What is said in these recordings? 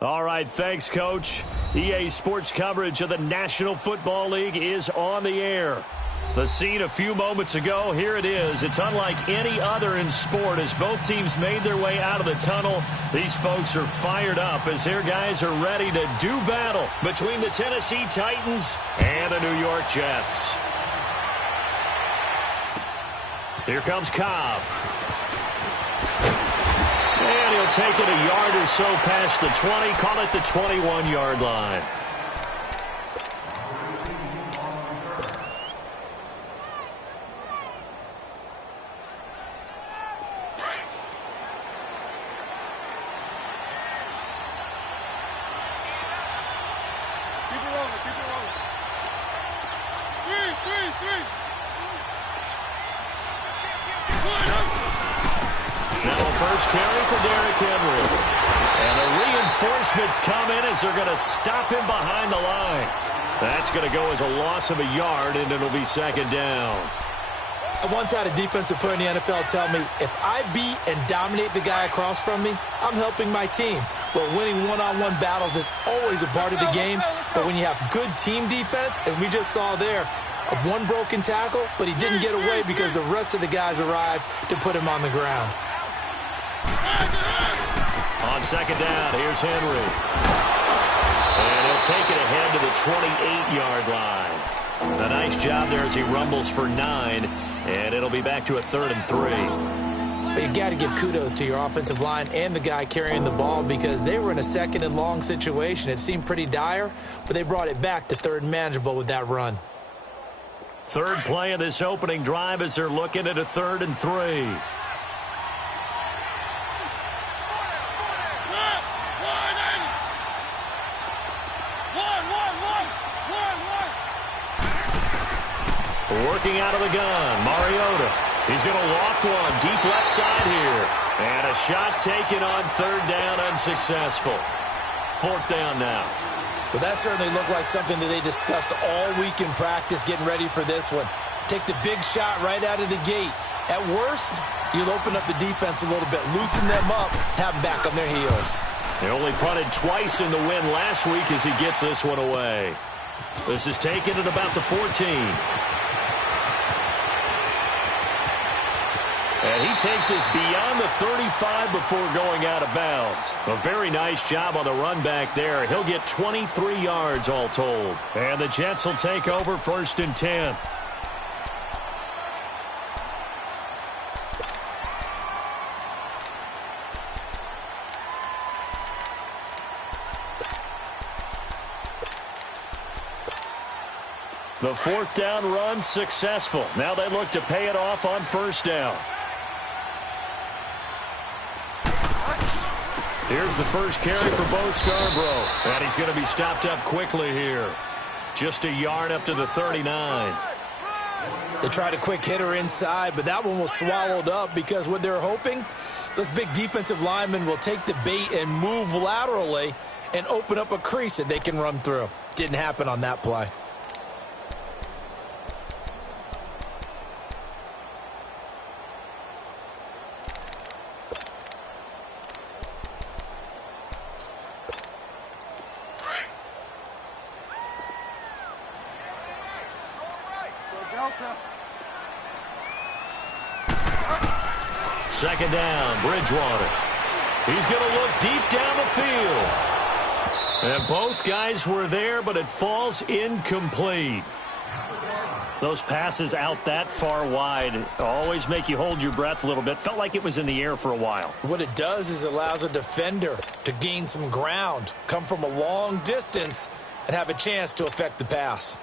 All right, thanks, Coach. EA Sports coverage of the National Football League is on the air. The scene a few moments ago, here it is. It's unlike any other in sport as both teams made their way out of the tunnel. These folks are fired up as their guys are ready to do battle between the Tennessee Titans and the New York Jets. Here comes Cobb. And he'll take it a yard or so past the 20, call it the 21-yard line. First carry for Derrick Henry. And the reinforcements come in as they're going to stop him behind the line. That's going to go as a loss of a yard, and it'll be second down. I once had a defensive player in the NFL tell me, if I beat and dominate the guy across from me, I'm helping my team. Well, winning one-on-one battles is always a part of the game, but when you have good team defense, as we just saw there, one broken tackle, but he didn't get away because the rest of the guys arrived to put him on the ground. On second down, here's Henry. And he'll take it ahead to the 28-yard line. A nice job there as he rumbles for 9, and it'll be back to a 3rd and 3. But you got to give kudos to your offensive line and the guy carrying the ball because they were in a 2nd and long situation. It seemed pretty dire, but they brought it back to 3rd and manageable with that run. Third play of this opening drive as they're looking at a 3rd and 3. Working out of the gun, Mariota. He's going to loft one deep left side here. And a shot taken on 3rd down, unsuccessful. 4th down now. Well, that certainly looked like something that they discussed all week in practice getting ready for this one. Take the big shot right out of the gate. At worst, you'll open up the defense a little bit, loosen them up, have them back on their heels. They only punted twice in the win last week as he gets this one away. This is taken at about the 14. And he takes us beyond the 35 before going out of bounds. A very nice job on the run back there. He'll get 23 yards all told. And the Jets will take over 1st and 10. The 4th down run successful. Now they look to pay it off on 1st down. Here's the first carry for Bo Scarborough. And he's going to be stopped up quickly here. Just a yard up to the 39. They tried a quick hitter inside, but that one was swallowed up because what they're hoping, those big defensive linemen will take the bait and move laterally and open up a crease that they can run through. Didn't happen on that play. Second down, Bridgewater. He's going to look deep down the field. And both guys were there, but it falls incomplete. Those passes out that far wide always make you hold your breath a little bit. Felt like it was in the air for a while. What it does is it allows a defender to gain some ground, come from a long distance, and have a chance to affect the pass.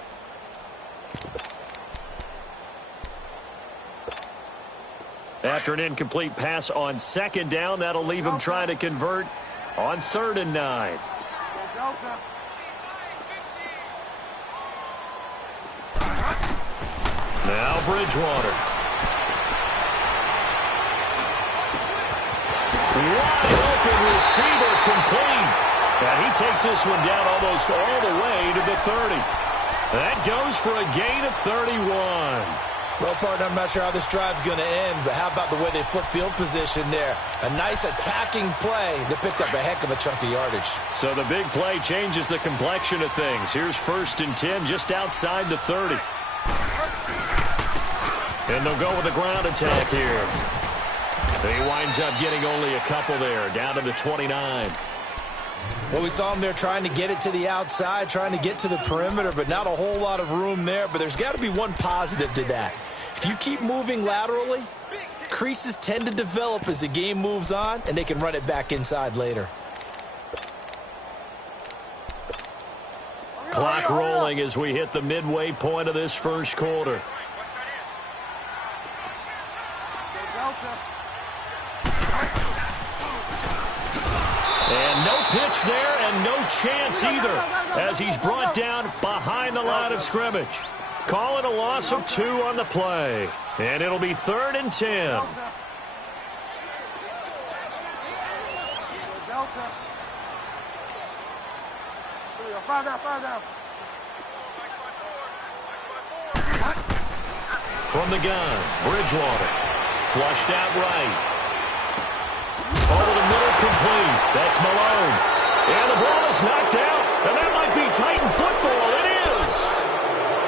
After an incomplete pass on second down, that'll leave him trying to convert on 3rd and 9. Now Bridgewater. Wide open receiver, complete. And he takes this one down almost all the way to the 30. That goes for a gain of 31. Well, partner, I'm not sure how this drive's going to end, but how about the way they flip field position there? A nice attacking play that picked up a heck of a chunk of yardage. So the big play changes the complexion of things. Here's 1st and 10 just outside the 30. And they'll go with a ground attack here. He winds up getting only a couple there, down to the 29. Well, we saw him there trying to get it to the outside, trying to get to the perimeter, but not a whole lot of room there. But there's got to be one positive to that. If you keep moving laterally, creases tend to develop as the game moves on, and they can run it back inside later. Clock rolling as we hit the midway point of this first quarter. And no pitch there and no chance either as he's brought down behind the line of scrimmage. Calling a loss of 2 on the play. And it'll be 3rd and 10. From the gun, Bridgewater. Flushed out right. Over the middle, complete. That's Malone. And the ball is knocked out. And that might be Titan football. It is.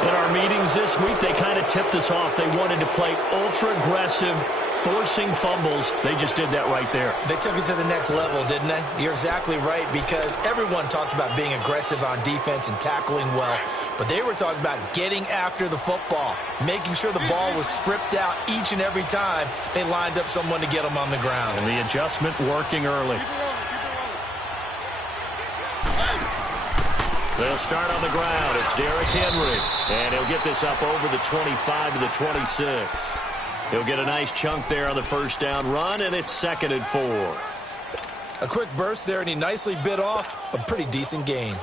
In our meetings this week, they kind of tipped us off. They wanted to play ultra-aggressive, forcing fumbles. They just did that right there. They took it to the next level, didn't they? You're exactly right, because everyone talks about being aggressive on defense and tackling well. But they were talking about getting after the football, making sure the ball was stripped out each and every time they lined up someone to get them on the ground. And the adjustment working early. They'll start on the ground. It's Derrick Henry. And he'll get this up over the 25 to the 26. He'll get a nice chunk there on the first down run, and it's 2nd and 4. A quick burst there, and he nicely bit off a pretty decent gain.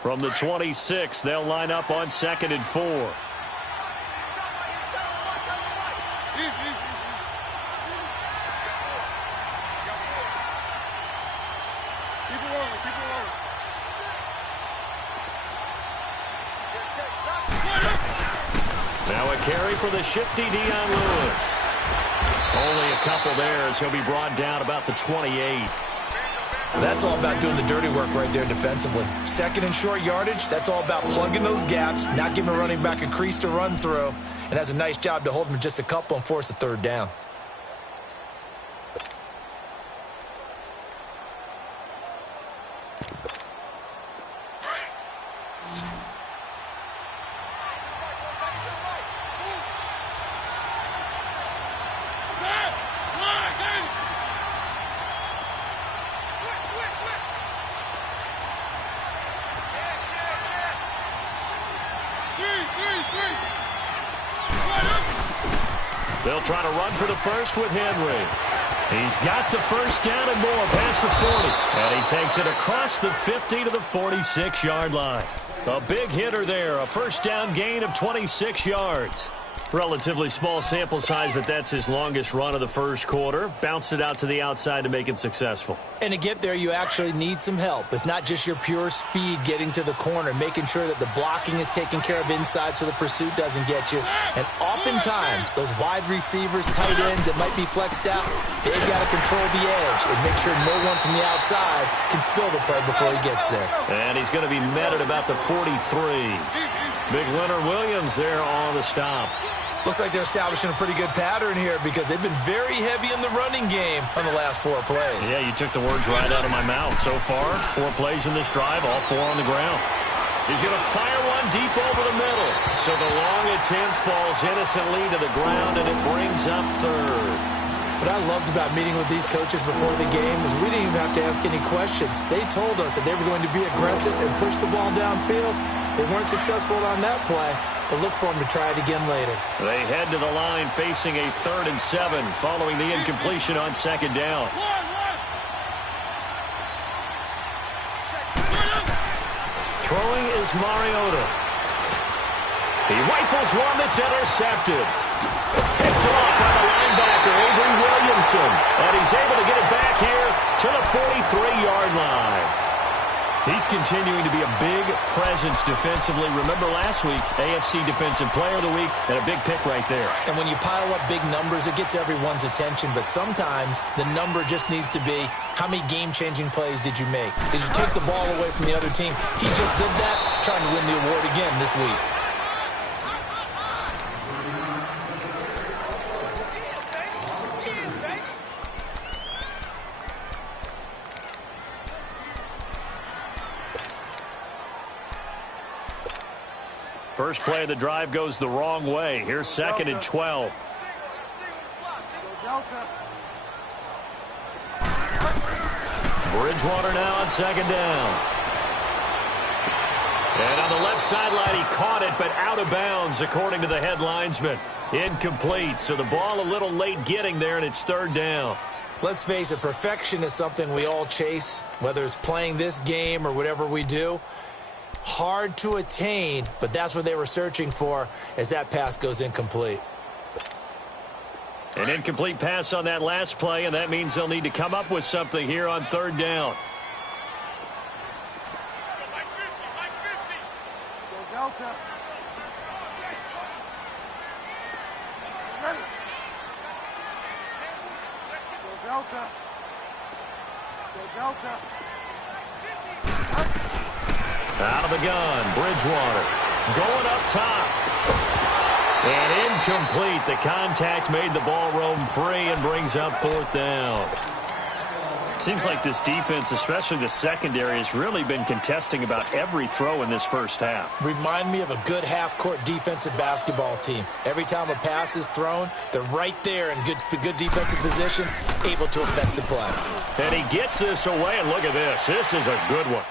From the 26, they'll line up on 2nd and 4. Now a carry for the shifty Dion Lewis. Only a couple there as he'll be brought down about the 28. That's all about doing the dirty work right there defensively. 2nd and short yardage, that's all about plugging those gaps, not giving a running back a crease to run through, and has a nice job to hold him just a couple and force a 3rd down. They'll try to run for the first with Henry. He's got the first down and more past the 40. And he takes it across the 50 to the 46-yard line. A big hitter there, a first down gain of 26 yards. Relatively small sample size, but that's his longest run of the first quarter. Bounced it out to the outside to make it successful. And to get there, you actually need some help. It's not just your pure speed getting to the corner, making sure that the blocking is taken care of inside so the pursuit doesn't get you. And oftentimes, those wide receivers, tight ends that might be flexed out, they've got to control the edge and make sure no one from the outside can spill the play before he gets there. And he's going to be met at about the 43. Big Leonard Williams there on the stop. Looks like they're establishing a pretty good pattern here because they've been very heavy in the running game on the last 4 plays. Yeah, you took the words right out of my mouth. So far, 4 plays in this drive, all 4 on the ground. He's going to fire one deep over the middle. So the long attempt falls innocently to the ground, and it brings up third. What I loved about meeting with these coaches before the game is we didn't even have to ask any questions. They told us that they were going to be aggressive and push the ball downfield. They weren't successful on that play, but look for them to try it again later. They head to the line facing a 3rd and 7 following the incompletion on 2nd down. Throwing is Mariota. He rifles one that's intercepted. Picked off by the linebacker, Avery Williamson. And he's able to get it back here to the 43-yard line. He's continuing to be a big presence defensively. Remember last week, AFC Defensive Player of the Week, and a big pick right there. And when you pile up big numbers, it gets everyone's attention. But sometimes the number just needs to be, how many game-changing plays did you make? Did you take the ball away from the other team? He just did that, trying to win the award again this week. First play of the drive goes the wrong way. Here's 2nd and 12. Bridgewater now on 2nd down. And on the left sideline, he caught it, but out of bounds, according to the head linesman. Incomplete, so the ball a little late getting there, and it's 3rd down. Let's face it, perfection is something we all chase, whether it's playing this game or whatever we do. Hard to attain, but that's what they were searching for as that pass goes incomplete. An incomplete pass on that last play, and that means they'll need to come up with something here on 3rd down. Out of the gun, Bridgewater going up top. And incomplete. The contact made the ball roam free and brings up 4th down. Seems like this defense, especially the secondary, has really been contesting about every throw in this first half. Remind me of a good half-court defensive basketball team. Every time a pass is thrown, they're right there in good defensive position, able to affect the play. And he gets this away, and look at this. This is a good one.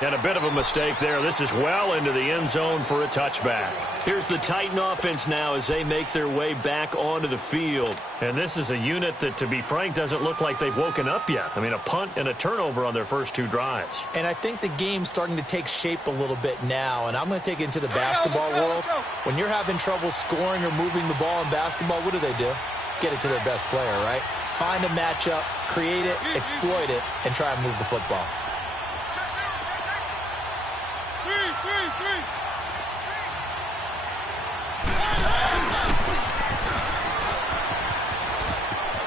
And a bit of a mistake there. This is well into the end zone for a touchback. Here's the Titan offense now as they make their way back onto the field. And this is a unit that, to be frank, doesn't look like they've woken up yet. I mean, a punt and a turnover on their first 2 drives. And I think the game's starting to take shape a little bit now. And I'm going to take it into the basketball world. When you're having trouble scoring or moving the ball in basketball, what do? Get it to their best player, right? Find a matchup, create it, exploit it, and try and move the football.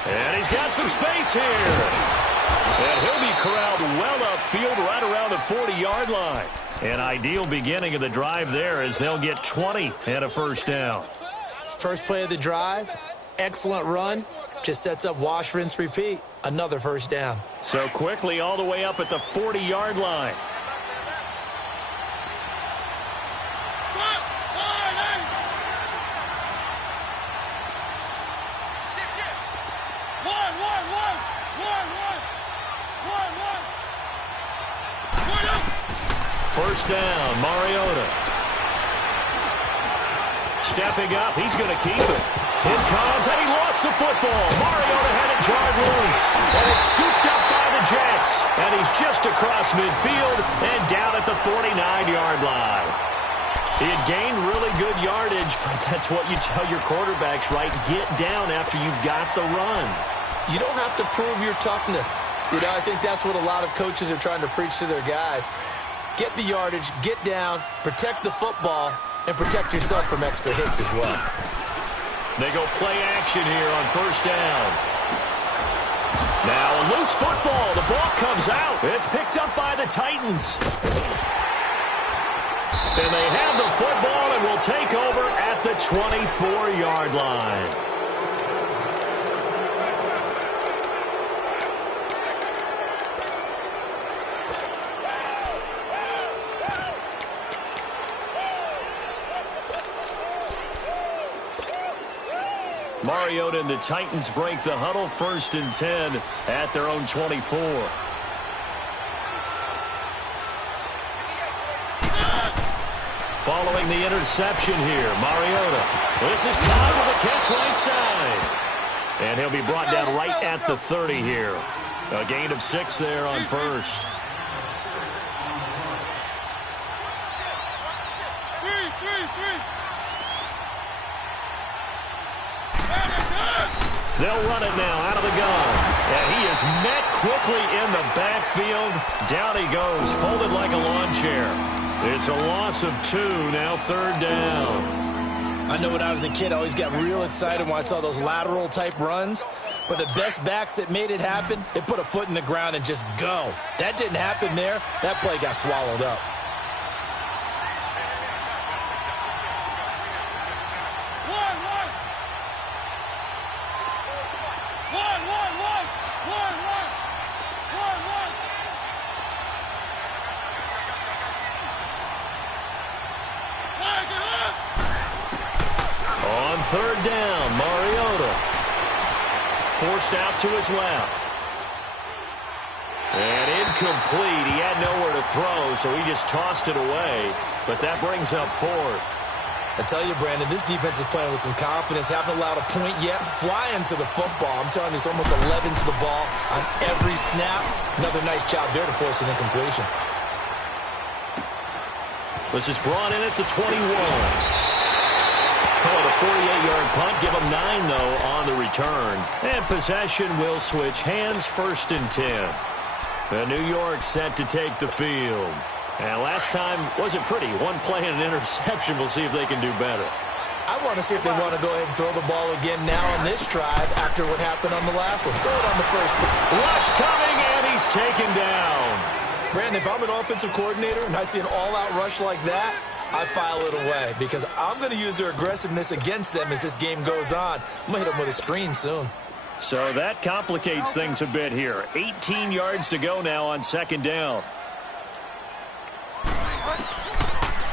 And he's got some space here. And he'll be corralled well upfield right around the 40-yard line. An ideal beginning of the drive there as they'll get 20 and a first down. First play of the drive, excellent run. Just sets up wash, rinse, repeat. Another first down. So quickly all the way up at the 40-yard line. First down, Mariota. Stepping up, he's going to keep it. Here comes, and he lost the football. Mariota had it jarred loose, and it's scooped up by the Jets. And he's just across midfield and down at the 49-yard line. He had gained really good yardage, but that's what you tell your quarterbacks, right? Get down after you've got the run. You don't have to prove your toughness. I think that's what a lot of coaches are trying to preach to their guys. Get the yardage, get down, protect the football, and protect yourself from extra hits as well. They go play action here on first down. Now a loose football. The ball comes out. It's picked up by the Titans. And they have the football and will take over at the 24-yard line. Mariota and the Titans break the huddle, 1st and 10 at their own 24. Following the interception here, Mariota. This is caught with a catch right side. And he'll be brought down right at the 30 here. A gain of 6 there on first. They'll run it now out of the gun. And he is met quickly in the backfield. Down he goes, folded like a lawn chair. It's a loss of 2, now 3rd down. I know when I was a kid, I always got real excited when I saw those lateral-type runs. But the best backs that made it happen, they put a foot in the ground and just go. That didn't happen there. That play got swallowed up. On 3rd down, Mariota forced out to his left. And incomplete. He had nowhere to throw, so he just tossed it away. But that brings up 4th. I tell you, Brandon, this defense is playing with some confidence. Haven't allowed a point yet. Flying to the football. I'm telling you, it's almost 11 to the ball on every snap. Another nice job there to force an incompletion. This is brought in at the 21. Oh, the 48-yard punt. Give them 9, though, on the return. And possession will switch hands, 1st and 10. New York set to take the field. And last time wasn't pretty. One play and an interception. We'll see if they can do better. I want to see if they want to go ahead and throw the ball again now on this drive after what happened on the last one. Throw it on the first. Rush coming, and he's taken down. Brandon, if I'm an offensive coordinator and I see an all-out rush like that, I file it away because I'm going to use their aggressiveness against them as this game goes on. I'm going to hit them with a screen soon. So that complicates things a bit here. 18 yards to go now on 2nd down.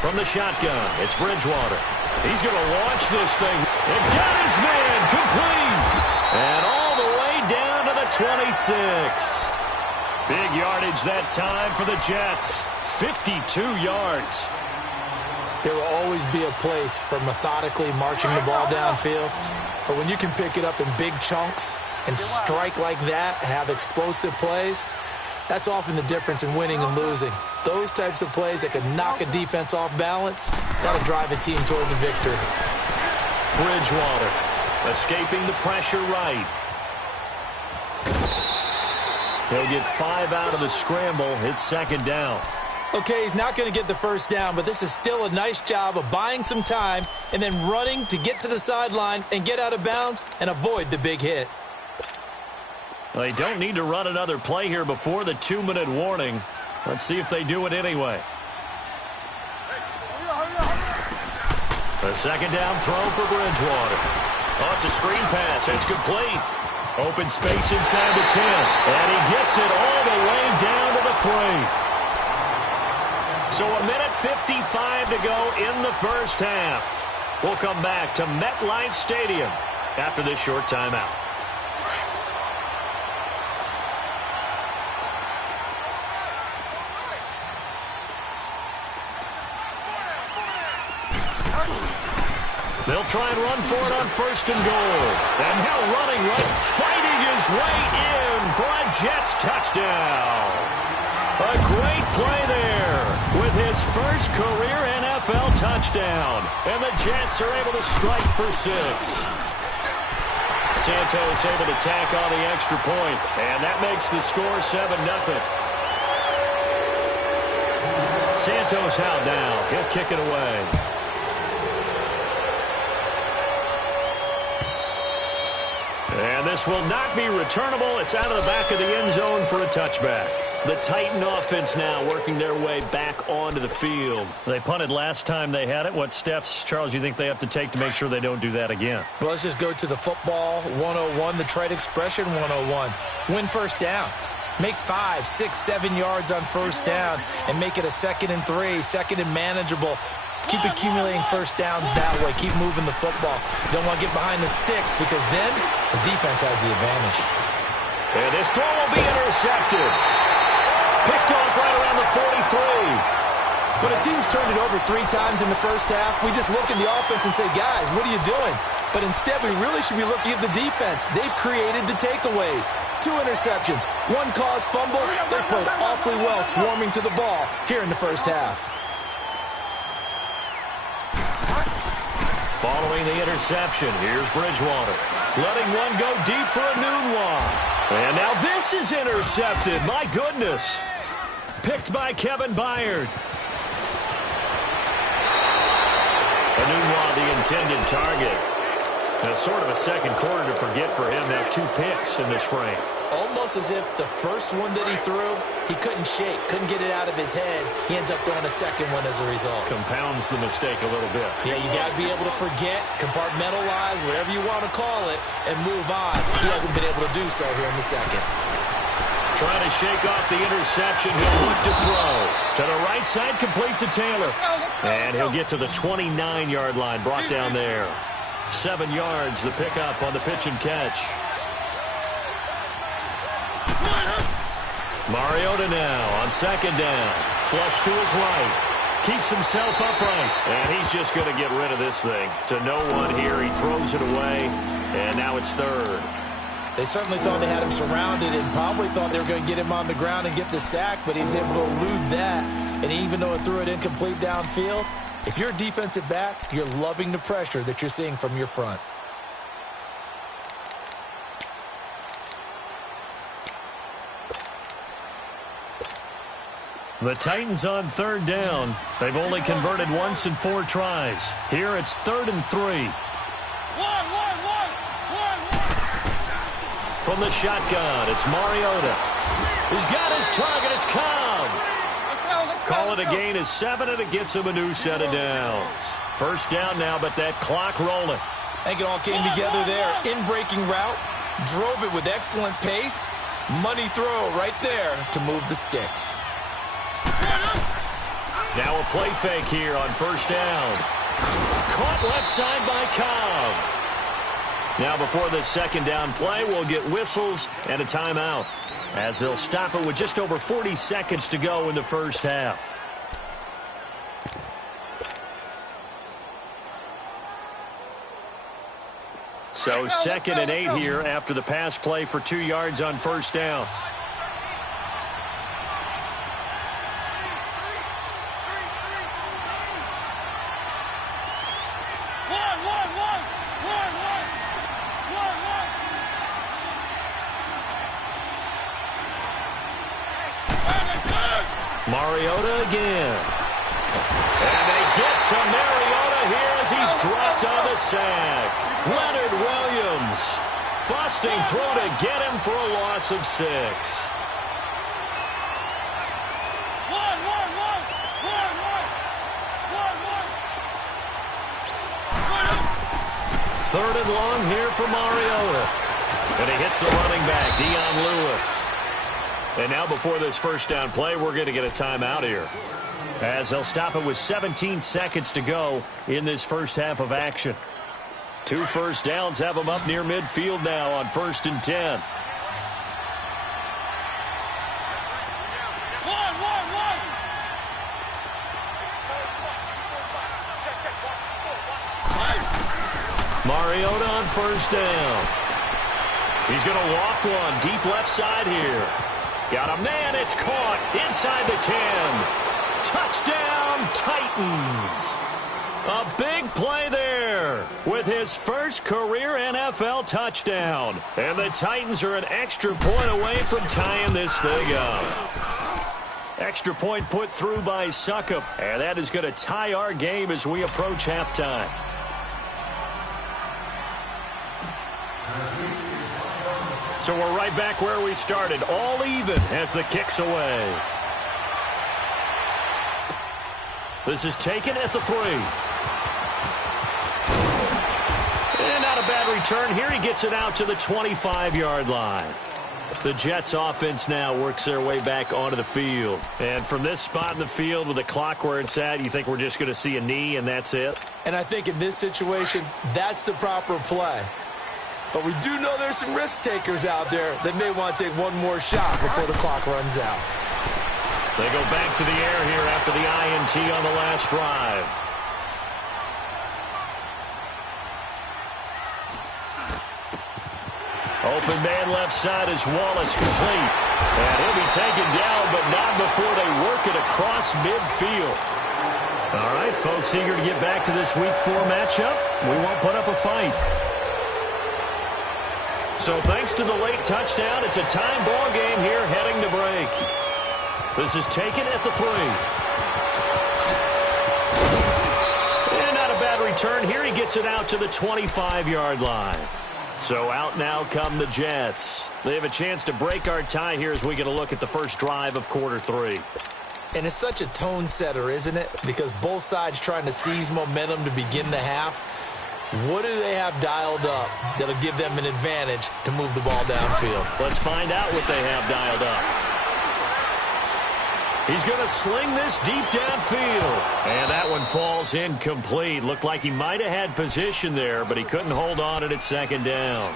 From the shotgun, it's Bridgewater. He's going to launch this thing. And got his man complete. And all the way down to the 26. Big yardage that time for the Jets. 52 yards. There will always be a place for methodically marching the ball downfield. But when you can pick it up in big chunks and strike like that, have explosive plays, that's often the difference in winning and losing. Those types of plays that can knock a defense off balance, that'll drive a team towards a victory. Bridgewater escaping the pressure right. He'll get 5 out of the scramble. It's 2nd down. Okay, he's not going to get the first down, but this is still a nice job of buying some time and then running to get to the sideline and get out of bounds and avoid the big hit. Well, they don't need to run another play here before the 2-minute warning. Let's see if they do it anyway. A 2nd down throw for Bridgewater. Oh, it's a screen pass. It's complete. Open space inside the 10. And he gets it all the way down to the 3. So 1:55 to go in the first half. We'll come back to MetLife Stadium after this short timeout. They'll try and run for it on 1st and goal. And now running right, fighting his way in for a Jets touchdown. A great play there. with his first career NFL touchdown. And the Jets are able to strike for 6. Santos able to tack on the extra point, and that makes the score 7-0. Santos out now. He'll kick it away. And this will not be returnable. It's out of the back of the end zone for a touchback. The Titan offense now working their way back onto the field. They punted last time they had it. What steps, Charles, you think they have to take to make sure they don't do that again? Well, let's just go to the football 101, the trade expression 101. Win first down. Make 5, 6, 7 yards on first down and make it a 2nd and 3, 2nd and manageable. Keep accumulating first downs that way. Keep moving the football. You don't want to get behind the sticks because then the defense has the advantage. And this throw will be intercepted. Picked off right around the 43. When a team's turned it over 3 times in the first half, we just look at the offense and say, guys, what are you doing? But instead, we really should be looking at the defense. They've created the takeaways. 2 interceptions, 1 caused fumble. They played awfully well swarming to the ball here in the first half. Following the interception, here's Bridgewater. Letting one go deep for a Enunwa. And now this is intercepted. My goodness. Picked by Kevin Byard. Enunwa, the intended target. Now, sort of a second quarter to forget for him. Now 2 picks in this frame. Almost as if the first one that he threw, he couldn't shake, couldn't get it out of his head. He ends up throwing a second one as a result. Compounds the mistake a little bit. Yeah, you got to be able to forget, compartmentalize, whatever you want to call it, and move on. He hasn't been able to do so here in the second. Trying to shake off the interception. He'll look to throw. To the right side, complete to Taylor. And he'll get to the 29-yard line, brought down there. 7 yards, the pickup on the pitch and catch. Mariota now on 2nd down. Flush to his right. Keeps himself upright. And he's just going to get rid of this thing. To no one here. He throws it away. And now it's 3rd. They certainly thought they had him surrounded and probably thought they were going to get him on the ground and get the sack, but he was able to elude that. And even though it threw it incomplete downfield, if you're a defensive back, you're loving the pressure that you're seeing from your front. The Titans on 3rd down. They've only converted once in 4 tries. Here it's 3rd and 3. From the shotgun, it's Mariota. He's got his target. It's Cobb. Call it a gain of 7, and it gets him a new set of downs. First down now, but that clock rolling. I think it all came together there. In-breaking route, drove it with excellent pace. Money throw right there to move the sticks. Now a play fake here on first down. Caught left side by Cobb. Now before the 2nd down play, we'll get whistles and a timeout, as they'll stop it with just over 40 seconds to go in the first half. So 2nd and 8 here after the pass play for 2 yards on first down. Mariota again. And they get to Mariota here as he's dropped on the sack. Leonard Williams busting through to get him for a loss of 6. Third and long here for Mariota. And he hits the running back, Dion Lewis. And now before this first down play, we're going to get a timeout here, as they'll stop it with 17 seconds to go in this first half of action. 2 first downs have them up near midfield now on 1st and 10. Mariota on first down. He's going to loft one deep left side here. Got a man, it's caught inside the 10. Touchdown, Titans. A big play there with his first career NFL touchdown. And the Titans are an extra point away from tying this thing up. Extra point put through by Succop. And that is going to tie our game as we approach halftime. So we're right back where we started. All even as the kick's away. This is taken at the 3. And not a bad return here. He gets it out to the 25-yard line. The Jets offense now works their way back onto the field. And from this spot in the field with the clock where it's at, you think we're just going to see a knee and that's it? And I think in this situation, that's the proper play. But we do know there's some risk takers out there that may want to take one more shot before the clock runs out. They go back to the air here after the INT on the last drive. Open man left side is Wallace, complete. And he'll be taken down, but not before they work it across midfield. All right, folks, eager to get back to this Week 4 matchup. We won't put up a fight. So thanks to the late touchdown, it's a time ball game here heading to break. This is taken at the 3. And not a bad return here. He gets it out to the 25-yard line. So out now come the Jets. They have a chance to break our tie here as we get a look at the first drive of quarter 3. And it's such a tone setter, isn't it? Because both sides trying to seize momentum to begin the half. What do they have dialed up that'll give them an advantage to move the ball downfield? Let's find out what they have dialed up. He's going to sling this deep downfield. And that one falls incomplete. Looked like he might have had position there, but he couldn't hold on at second down.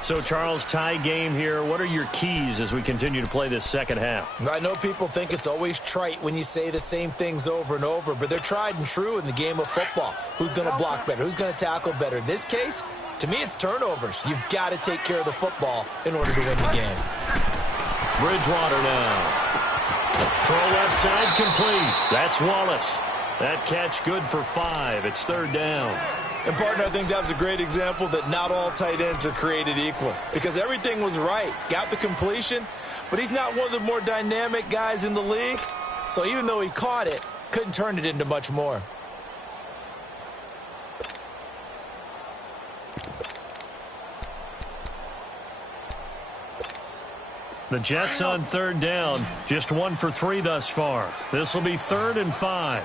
So, Charles, tie game here. What are your keys as we continue to play this second half? I know people think it's always trite when you say the same things over and over, but they're tried and true in the game of football. Who's going to block better? Who's going to tackle better? In this case, to me, it's turnovers. You've got to take care of the football in order to win the game. Bridgewater now. Throw left side complete. That's Wallace. That catch good for 5. It's third down. And, partner, I think that was a great example that not all tight ends are created equal because everything was right. Got the completion, but he's not one of the more dynamic guys in the league. So even though he caught it, couldn't turn it into much more. The Jets on third down, just 1 for 3 thus far. This will be 3rd and 5.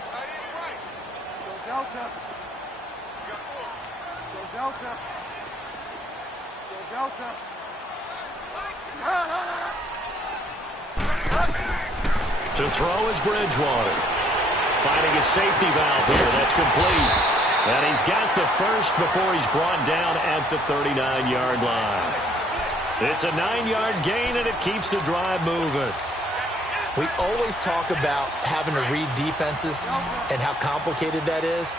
To throw is Bridgewater. Finding a safety valve here. That's complete. And he's got the first before he's brought down at the 39-yard line. It's a 9-yard gain, and it keeps the drive moving. We always talk about having to read defenses and how complicated that is.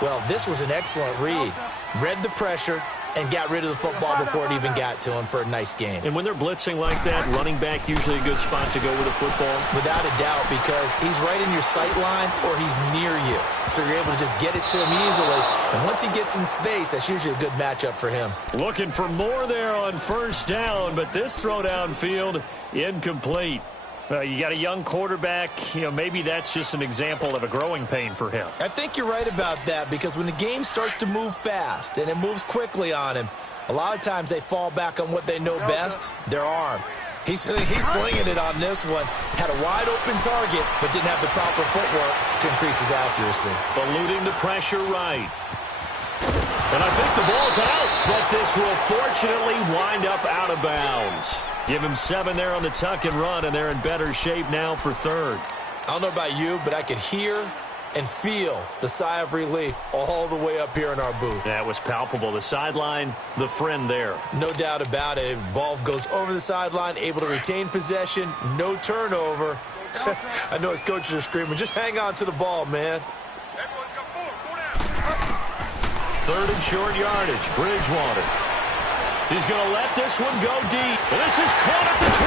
Well, this was an excellent read. Read the pressure and got rid of the football before it even got to him for a nice gain. And when they're blitzing like that, running back usually a good spot to go with the football? Without a doubt, because he's right in your sight line or he's near you. So you're able to just get it to him easily. And once he gets in space, that's usually a good matchup for him. Looking for more there on first down, but this throw downfield incomplete. You got a young quarterback. Maybe that's just an example of a growing pain for him. I think you're right about that because when the game starts to move fast and it moves quickly on him, a lot of times they fall back on what they know best, their arm. He's slinging it on this one. Had a wide open target, but didn't have the proper footwork to increase his accuracy. Eluding the pressure right. And I think the ball's out, but this will fortunately wind up out of bounds. Give him 7 there on the tuck and run, and they're in better shape now for 3rd. I don't know about you, but I could hear and feel the sigh of relief all the way up here in our booth. That was palpable. The sideline, the friend there. No doubt about it. Ball goes over the sideline, able to retain possession, no turnover. I know his coaches are screaming, just hang on to the ball, man. 3rd and short yardage. Bridgewater. He's going to let this one go deep. And this is caught at the 20.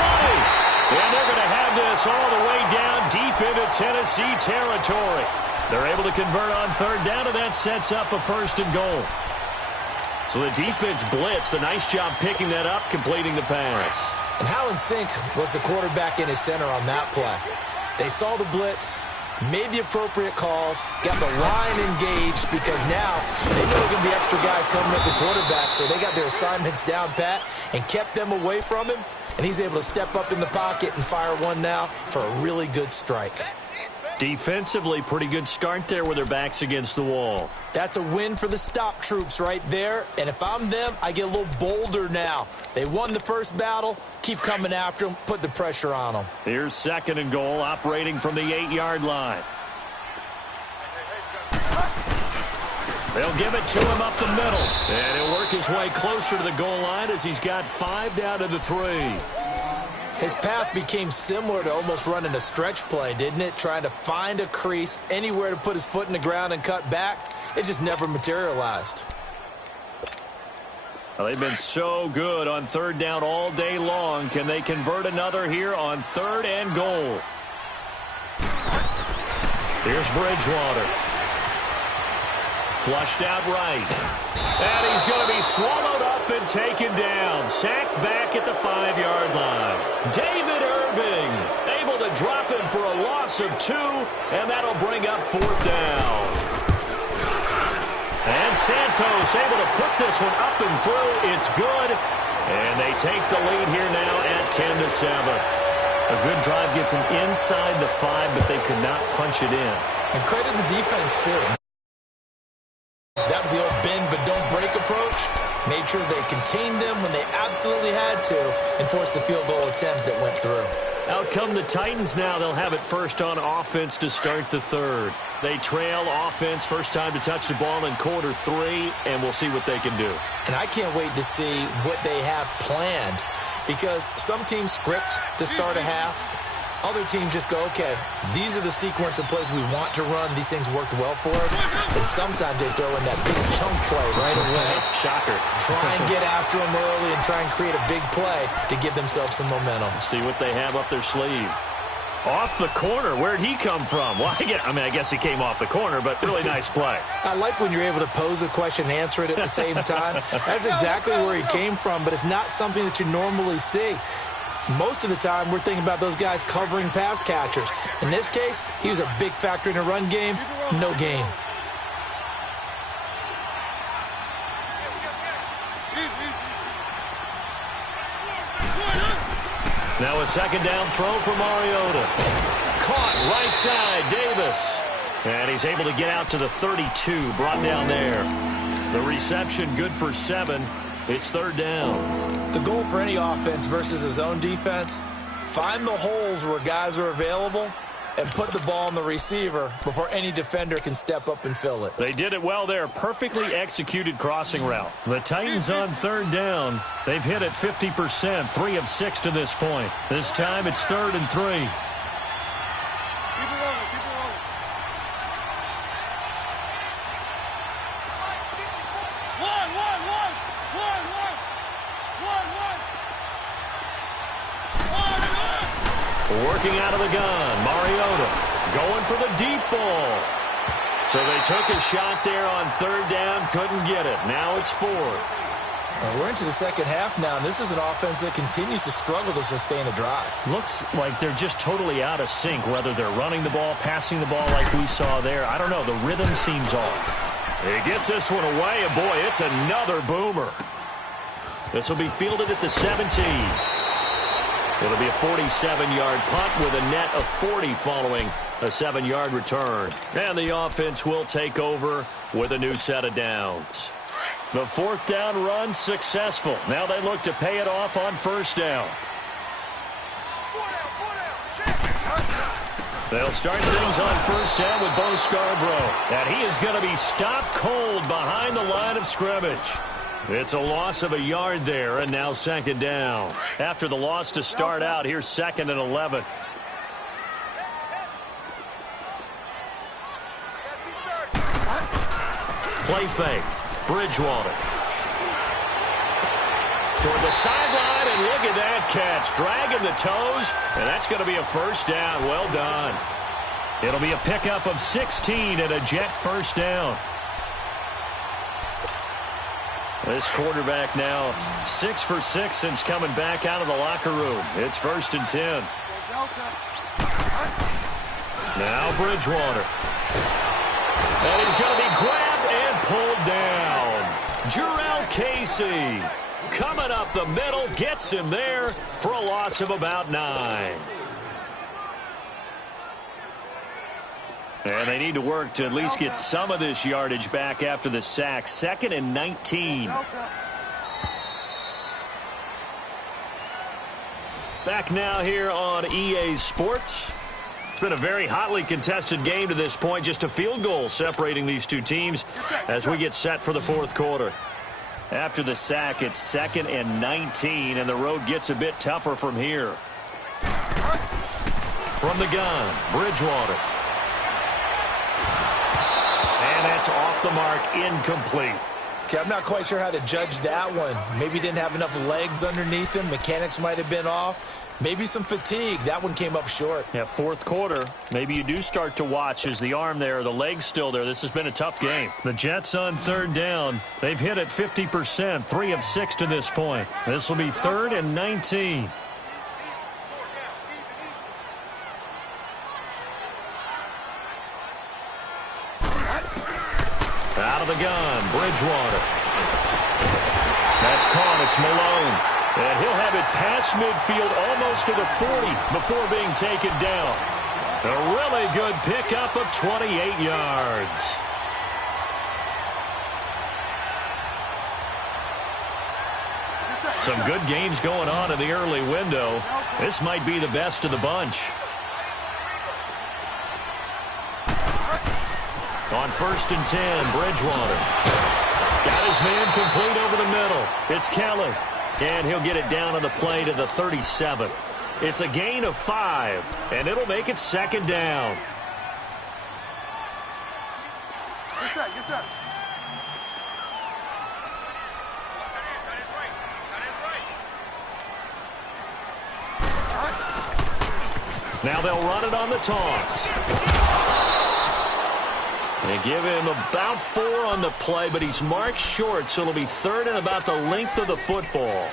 And they're going to have this all the way down deep into Tennessee territory. They're able to convert on third down, and that sets up a first and goal. So the defense blitzed. A nice job picking that up, completing the pass. And how in sync was the quarterback in his center on that play? They saw the blitz, made the appropriate calls, got the line engaged, because now they know there are going to be extra guys coming at the quarterback, so they got their assignments down pat and kept them away from him, and he's able to step up in the pocket and fire one now for a really good strike. Defensively, pretty good start there with their backs against the wall. That's a win for the stop troops right there, and if I'm them, I get a little bolder now. They won the first battle, keep coming after them, put the pressure on them. Here's second and goal, operating from the 8-yard line. They'll give it to him up the middle, and he'll work his way closer to the goal line as he's got 5 down to the 3. His path became similar to almost running a stretch play, didn't it? Trying to find a crease, anywhere to put his foot in the ground and cut back. It just never materialized. Well, they've been so good on third down all day long. Can they convert another here on third and goal? Here's Bridgewater. Flushed out right. And he's going to be swallowed up and taken down. Sacked back at the 5-yard line. David Irving able to drop him for a loss of 2, and that'll bring up 4th down. And Santos able to put this one up and through. It's good. And they take the lead here now at 10-7. A good drive gets them inside the 5, but they could not punch it in. And credit the defense, too. That was the old bend but don't break approach. Made sure they contained them when they absolutely had to and forced the field goal attempt that went through. Out come the Titans now. They'll have it first on offense to start the third. They trail offense, first time to touch the ball in quarter 3, and we'll see what they can do. And I can't wait to see what they have planned, because some teams script to start a half. Other teams just go, okay, these are the sequence of plays we want to run. These things worked well for us. And sometimes they throw in that big chunk play right away. Shocker. Try and get after them early and try and create a big play to give themselves some momentum. See what they have up their sleeve. Off the corner. Where'd he come from? Well, I guess he came off the corner, but really nice play. I like when you're able to pose a question and answer it at the same time. That's exactly where he came from, but it's not something that you normally see. Most of the time, we're thinking about those guys covering pass catchers. In this case, he was a big factor in the run game. No gain. Now a second down throw for Mariota. Caught right side, Davis. And he's able to get out to the 32, brought down there. The reception good for 7. It's third down. The goal for any offense versus his own defense, find the holes where guys are available and put the ball on the receiver before any defender can step up and fill it. They did it well there. Perfectly executed crossing route. The Titans on third down. They've hit it 50%, 3 of 6 to this point. This time it's 3rd and 3. Working out of the gun, Mariota going for the deep ball. So they took a shot there on third down, couldn't get it. Now it's 4th. We're into the second half now, and this is an offense that continues to struggle to sustain a drive. Looks like they're just totally out of sync, whether they're running the ball, passing the ball like we saw there. I don't know, the rhythm seems off. He gets this one away, and boy, it's another boomer. This will be fielded at the 17. It'll be a 47-yard punt with a net of 40 following a 7-yard return. And the offense will take over with a new set of downs. The 4th down run successful. Now they look to pay it off on first down. They'll start things on first down with Bo Scarborough. And he is going to be stopped cold behind the line of scrimmage. It's a loss of a yard there, and now second down. After the loss to start out, here's 2nd and 11. Play fake. Bridgewater. Toward the sideline, and look at that catch. Dragging the toes, and that's going to be a first down. Well done. It'll be a pickup of 16 and a Jet first down. This quarterback now 6 for 6 since coming back out of the locker room. It's 1st and 10. Now Bridgewater. And he's going to be grabbed and pulled down. Jurrell Casey coming up the middle, gets him there for a loss of about 9. And they need to work to at least get some of this yardage back after the sack. 2nd and 19. Back now here on EA Sports. It's been a very hotly contested game to this point. Just a field goal separating these two teams as we get set for the 4th quarter. After the sack, it's 2nd and 19, and the road gets a bit tougher from here. From the gun, Bridgewater. And that's off the mark, incomplete. Okay, I'm not quite sure how to judge that one. Maybe he didn't have enough legs underneath him. Mechanics might have been off. Maybe some fatigue. That one came up short. Yeah, 4th quarter. Maybe you do start to watch as the arm there, the leg's still there. This has been a tough game. The Jets on 3rd down. They've hit it 50%, 3 of 6 to this point. This will be 3rd and 19. Out of the gun, Bridgewater. That's caught. It's Malone. And he'll have it past midfield almost to the 40 before being taken down. A really good pickup of 28 yards. Some good games going on in the early window. This might be the best of the bunch. On 1st and 10, Bridgewater. Got his man complete over the middle. It's Kelly. And he'll get it down on the play to the 37. It's a gain of 5, and it'll make it 2nd down. Yes, sir. Yes, sir. Now they'll run it on the toss. They give him about 4 on the play, but he's marked short, so it'll be 3rd and about the length of the football.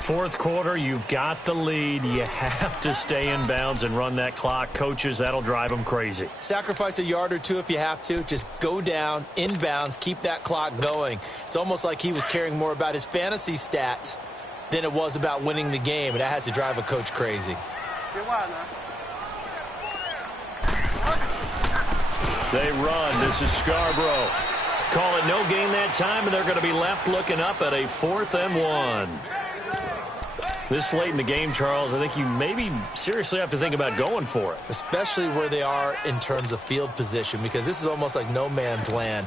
4th quarter, you've got the lead. You have to stay in bounds and run that clock. Coaches, that'll drive them crazy. Sacrifice a yard or 2 if you have to. Just go down, in bounds, keep that clock going. It's almost like he was caring more about his fantasy stats than it was about winning the game, and that has to drive a coach crazy. Get wide now. They run. This is Scarborough. Call it no gain that time, and they're going to be left looking up at a 4th and 1. This late in the game, Charles, I think you maybe seriously have to think about going for it. Especially where they are in terms of field position, because this is almost like no man's land.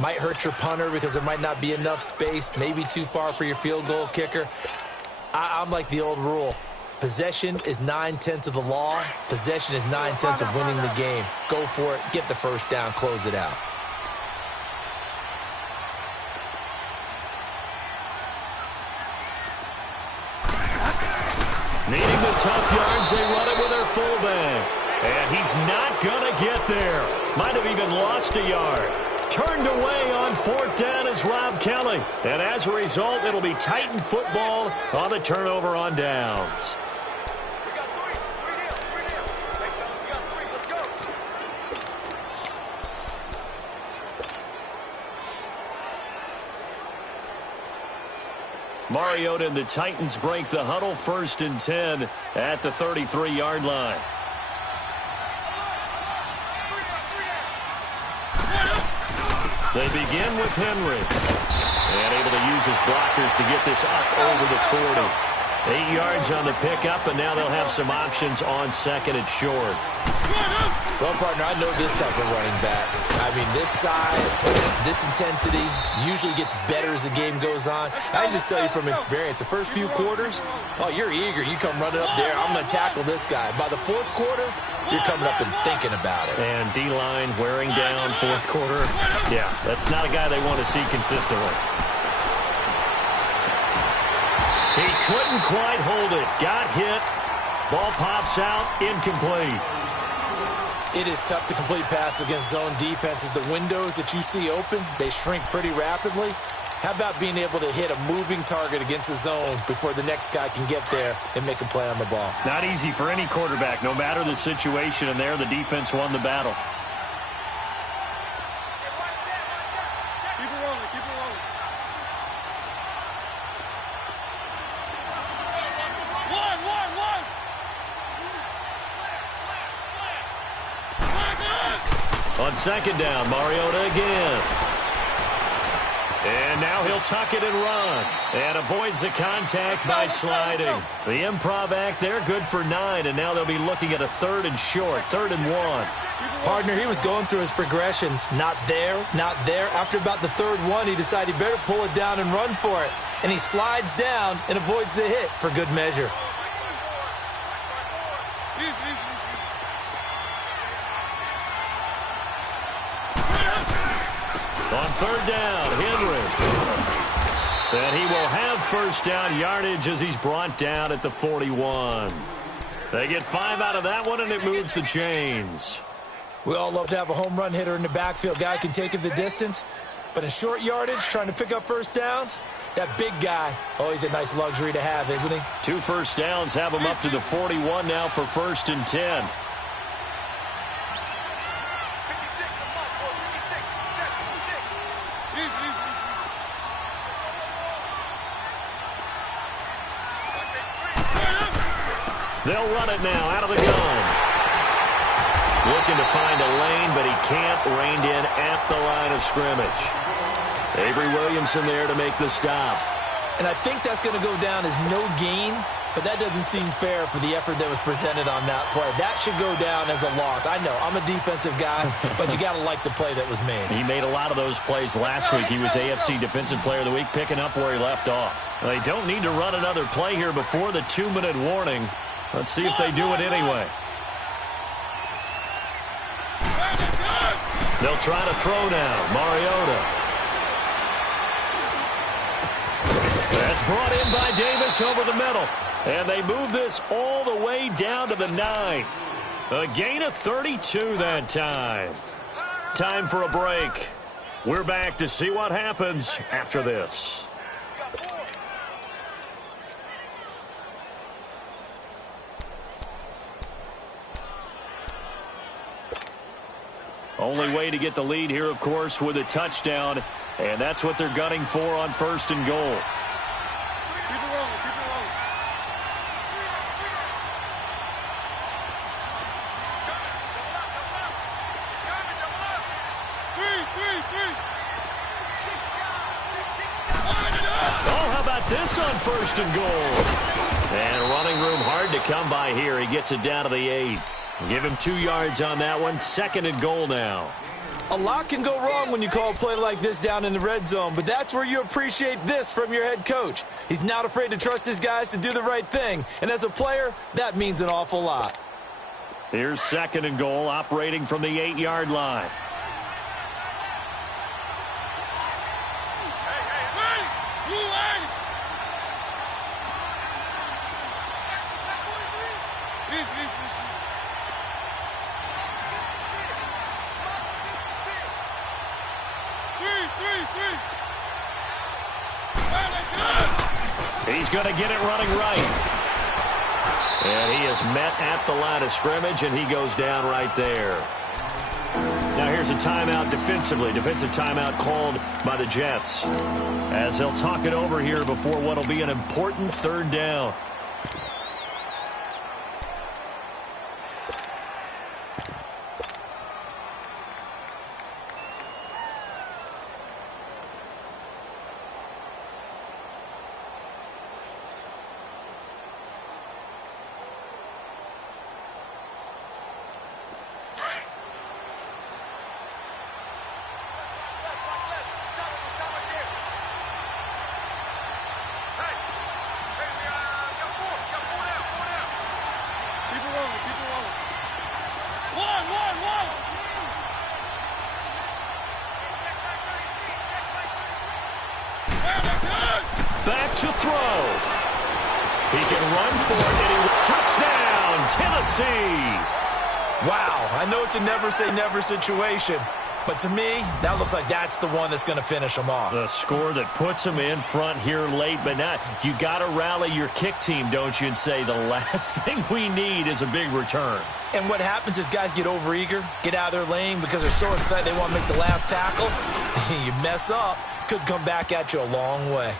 Might hurt your punter because there might not be enough space, maybe too far for your field goal kicker. I'm like the old rule. Possession is 9/10 of the law. Possession is 9/10 of winning the game. Go for it. Get the first down. Close it out. Needing the tough yards, they run it with their fullback. And he's not going to get there. Might have even lost a yard. Turned away on 4th down is Rob Kelly. And as a result, it'll be Titan football on the turnover on downs. Mariota and the Titans break the huddle, 1st and 10 at the 33-yard line. They begin with Henry. And able to use his blockers to get this up over the 40. 8 yards on the pickup, and now they'll have some options on 2nd and short. Well, partner, I know this type of running back. I mean, this size, this intensity usually gets better as the game goes on. I can just tell you from experience, the first few quarters, oh, you're eager. You come running up there. I'm going to tackle this guy. By the 4th quarter, you're coming up and thinking about it. And D-line wearing down 4th quarter. Yeah, that's not a guy they want to see consistently. He couldn't quite hold it. Got hit. Ball pops out. Incomplete. It is tough to complete passes against zone defenses. The windows that you see open, they shrink pretty rapidly. How about being able to hit a moving target against a zone before the next guy can get there and make a play on the ball? Not easy for any quarterback, no matter the situation, and there the defense won the battle. Keep it rolling, keep it rolling. On second down, Mariota again. And now he'll tuck it and run. And avoids the contact by sliding. The improv act there, good for 9. And now they'll be looking at a 3rd and short, 3rd and 1. Partner, he was going through his progressions. Not there, not there. After about the 3rd one, he decided he better pull it down and run for it. And he slides down and avoids the hit for good measure. On 3rd down, Henry. And he will have first down yardage as he's brought down at the 41. They get 5 out of that one, and it moves the chains. We all love to have a home run hitter in the backfield. Guy can take it the distance. But in short yardage, trying to pick up first downs, that big guy, always a nice luxury to have, isn't he? 2 first downs have him up to the 41 now for 1st and 10. They'll run it now out of the gun. Looking to find a lane, but he can't. Reined in at the line of scrimmage. Avery Williamson there to make the stop. And I think that's going to go down as no gain, but that doesn't seem fair for the effort that was presented on that play. That should go down as a loss. I know, I'm a defensive guy, but you got to like the play that was made. He made a lot of those plays last week. He was AFC Defensive Player of the Week, picking up where he left off. They don't need to run another play here before the 2-minute warning. Let's see if they do it anyway. They'll try to throw now. Mariota. That's brought in by Davis over the middle. And they move this all the way down to the 9. A gain of 32 that time. Time for a break. We're back to see what happens after this. Only way to get the lead here, of course, with a touchdown. And that's what they're gunning for on 1st and goal. Keep it rolling, keep it rolling. Oh, how about this on 1st and goal? And running room hard to come by here. He gets it down to the 8. Give him 2 yards on that one. 2nd and goal now. A lot can go wrong when you call a play like this down in the red zone, but that's where you appreciate this from your head coach. He's not afraid to trust his guys to do the right thing, and as a player, that means an awful lot. Here's 2nd and goal, operating from the 8-yard line. He's going to get it running right. And he is met at the line of scrimmage, and he goes down right there. Now here's a timeout defensively. Defensive timeout called by the Jets, as they'll talk it over here before what will be an important 3rd down. Back to throw. He can run for it. Touchdown, Tennessee. Wow, I know it's a never-say-never situation, but to me, that looks like that's the one that's going to finish them off. The score that puts them in front here late, but now you got to rally your kick team, don't you, and say the last thing we need is a big return. And what happens is guys get overeager, get out of their lane because they're so excited they want to make the last tackle. You mess up, could come back at you a long way.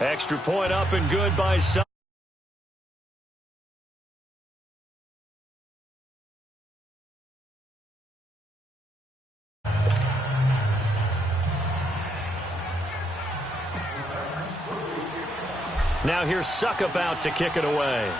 Extra point up and good by some. Now here's Suckup out to kick it away.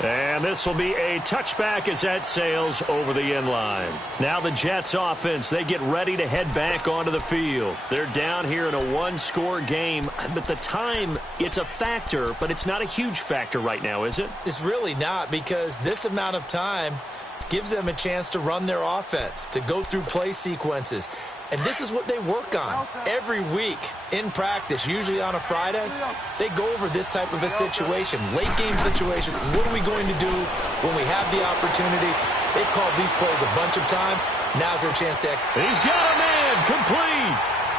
And this will be a touchback as that sails over the end line. Now the Jets offense, they get ready to head back onto the field. They're down here in a one-score game, but the time, it's a factor, but it's not a huge factor right now, is it? It's really not, because this amount of time gives them a chance to run their offense, to go through play sequences. And this is what they work on every week in practice, usually on a Friday. They go over this type of a situation, late game situation. What are we going to do when we have the opportunity? They've called these plays a bunch of times. Now's their chance to act. He's got a man complete.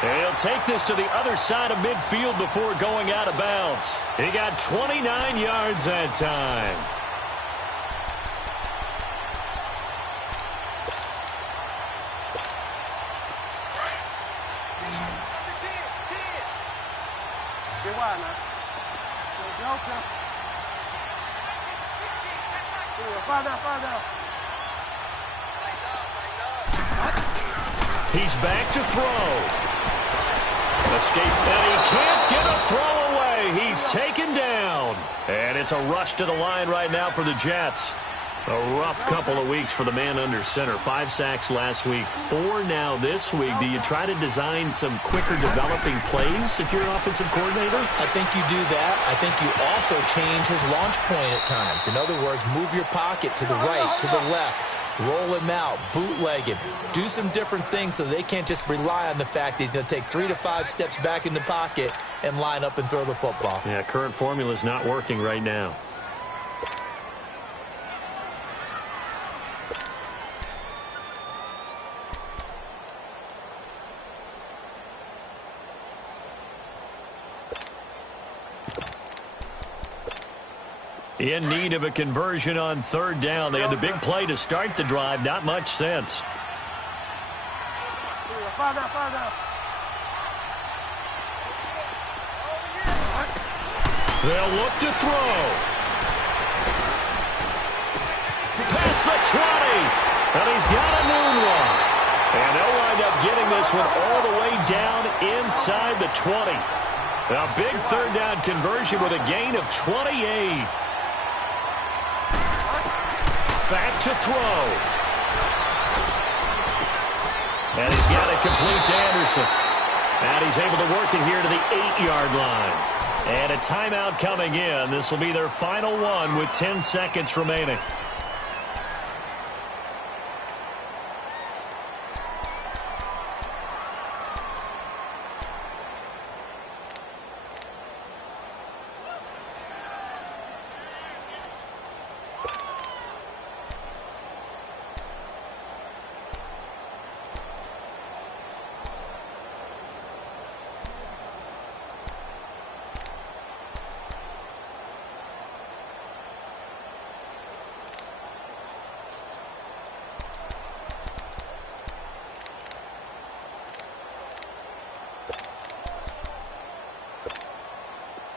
And he'll take this to the other side of midfield before going out of bounds. He got 29 yards that time. He's back to throw. Escape, and he can't get a throw away. He's taken down. And it's a rush to the line right now for the Jets. A rough couple of weeks for the man under center. 5 sacks last week, 4 now this week. Do you try to design some quicker developing plays if you're an offensive coordinator? I think you do that. I think you also change his launch point at times. In other words, move your pocket to the right, to the left. Roll him out, bootleg him, do some different things so they can't just rely on the fact that he's going to take 3 to 5 steps back in the pocket and line up and throw the football. Yeah, current formula is not working right now. In need of a conversion on 3rd down. They had the big play to start the drive. Not much sense. They'll look to throw. Past the 20. And he's got a moonwalk. And they'll wind up getting this one all the way down inside the 20. A big 3rd down conversion with a gain of 28. Back to throw. And he's got it complete to Anderson. And he's able to work it here to the 8-yard line. And a timeout coming in. This will be their final one with 10 seconds remaining.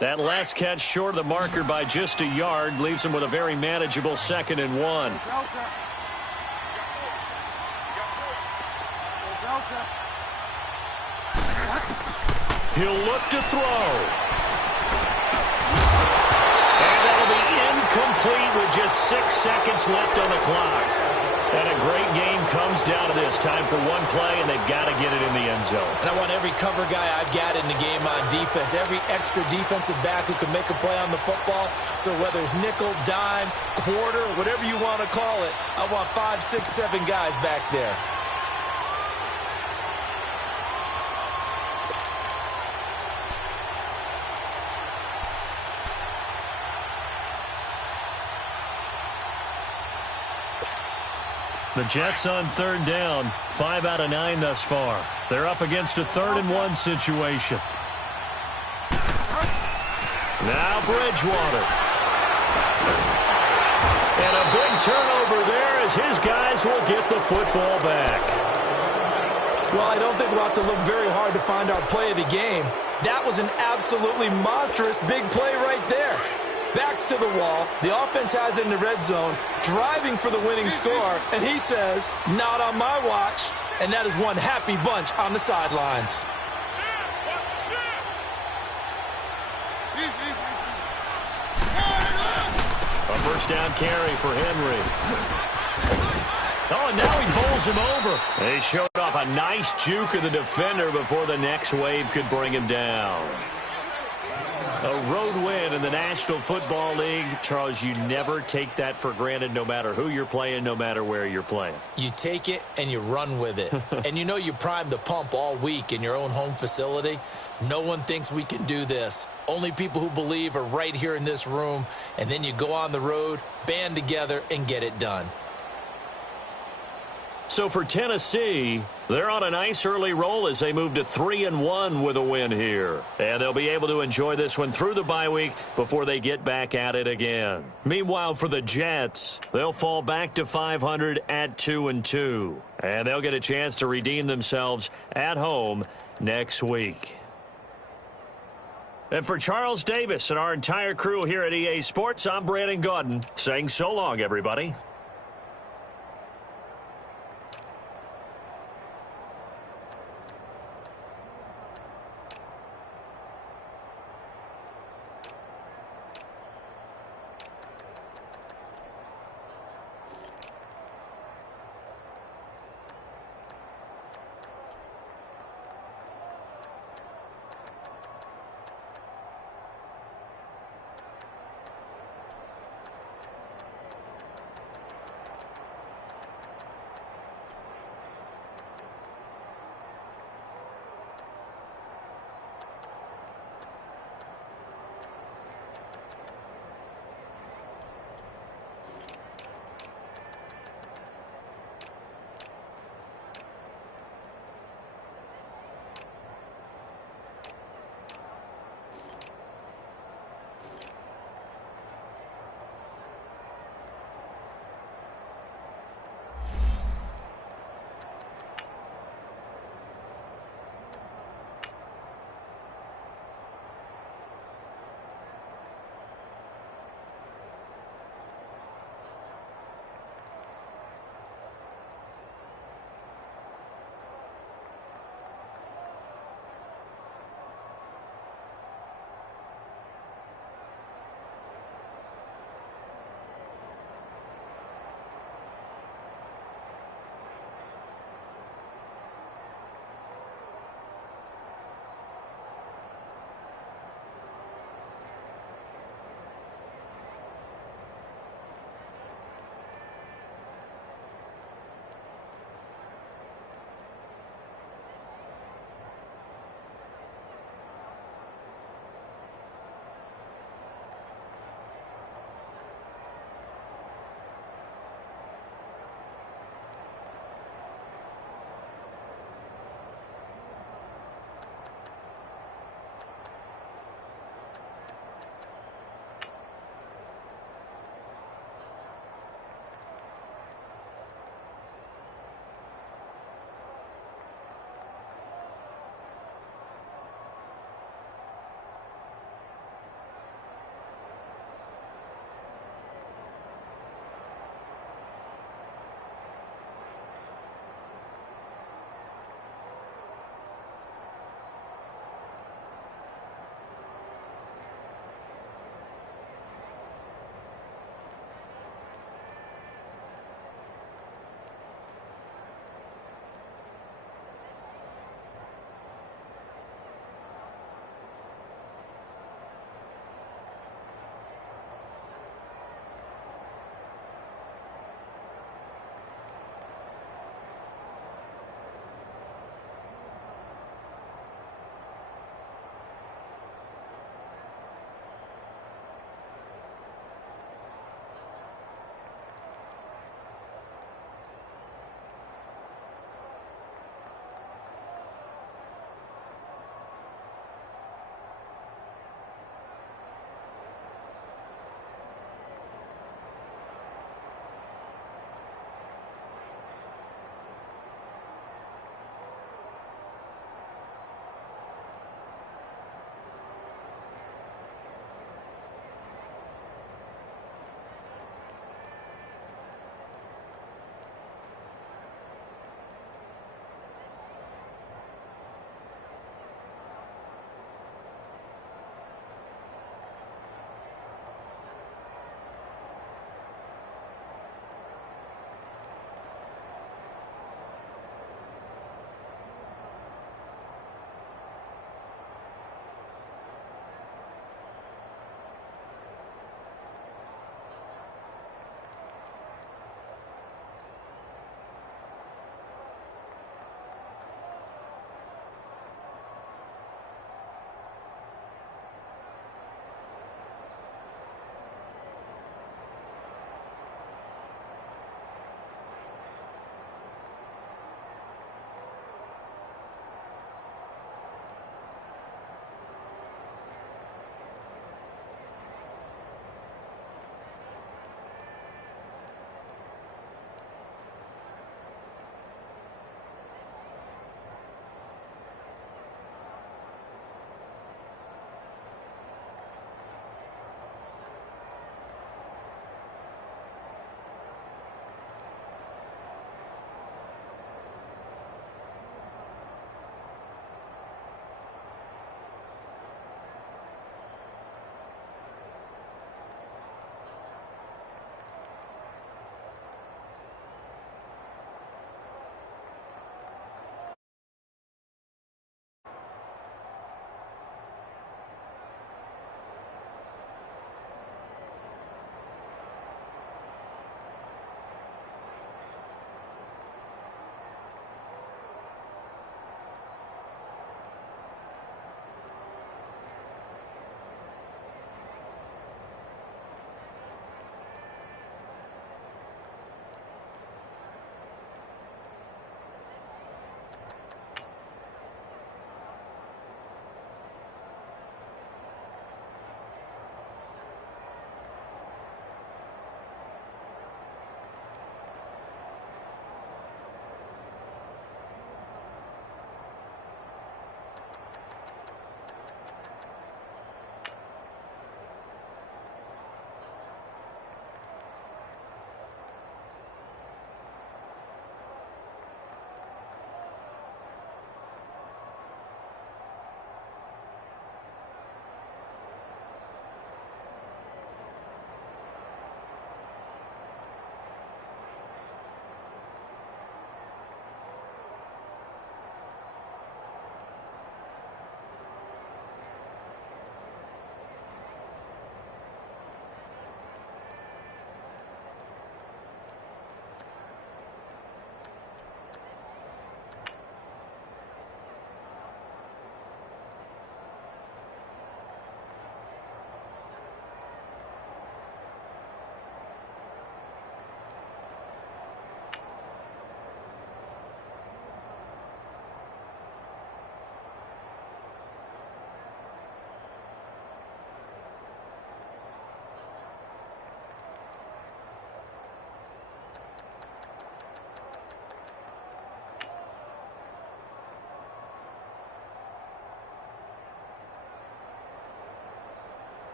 That last catch short of the marker by just a yard leaves him with a very manageable 2nd and 1. He'll look to throw. And that'll be incomplete with just 6 seconds left on the clock. And a great game comes down to this. Time for one play, and they've got to get it in the end zone. And I want every cover guy I've got in the game on defense, every extra defensive back who can make a play on the football. So whether it's nickel, dime, quarter, whatever you want to call it, I want 5, 6, 7 guys back there. The Jets on third down, 5 out of 9 thus far. They're up against a 3rd-and-1 situation. Now Bridgewater. And a big turnover there as his guys will get the football back. Well, I don't think we'll have to look very hard to find our play of the game. That was an absolutely monstrous big play right there. Backs to the wall. The offense has it in the red zone, driving for the winning score, and he says, not on my watch. And that is one happy bunch on the sidelines. A first down carry for Henry. Oh, and now he bowls him over. They showed off a nice juke of the defender before the next wave could bring him down. A road win in the National Football League. Charles, you never take that for granted no matter who you're playing, no matter where you're playing. You take it and you run with it. And you know you primed the pump all week in your own home facility. No one thinks we can do this. Only people who believe are right here in this room. And then you go on the road, band together, and get it done. So for Tennessee, they're on a nice early roll as they move to 3-1 with a win here. And they'll be able to enjoy this one through the bye week before they get back at it again. Meanwhile, for the Jets, they'll fall back to 500 at 2-2. And they'll get a chance to redeem themselves at home next week. And for Charles Davis and our entire crew here at EA Sports, I'm Brandon Gaudin saying so long, everybody.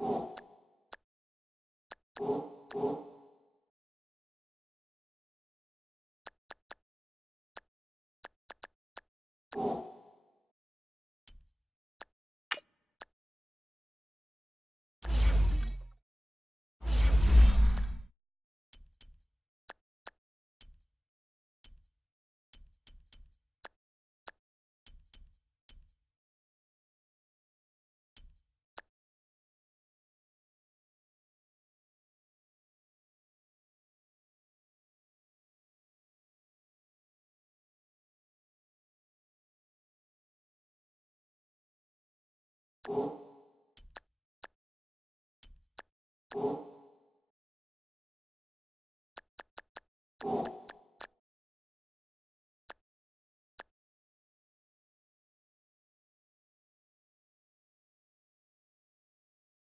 you